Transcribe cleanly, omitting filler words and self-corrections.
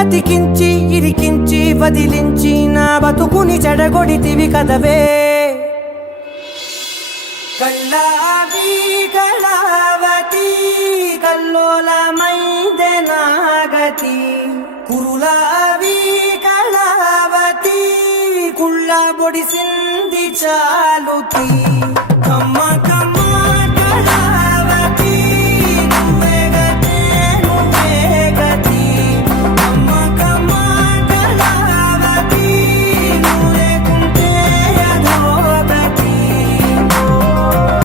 అతికించి ఇరికించి వదిలించి నా బతుకుని చెడగొడితివి కదవే. కళ్ళావి కళావతి కల్లోలమైందే నాగతి, కురులావి కళావతి కుళ్ళ బొడిసింది చాలుతి.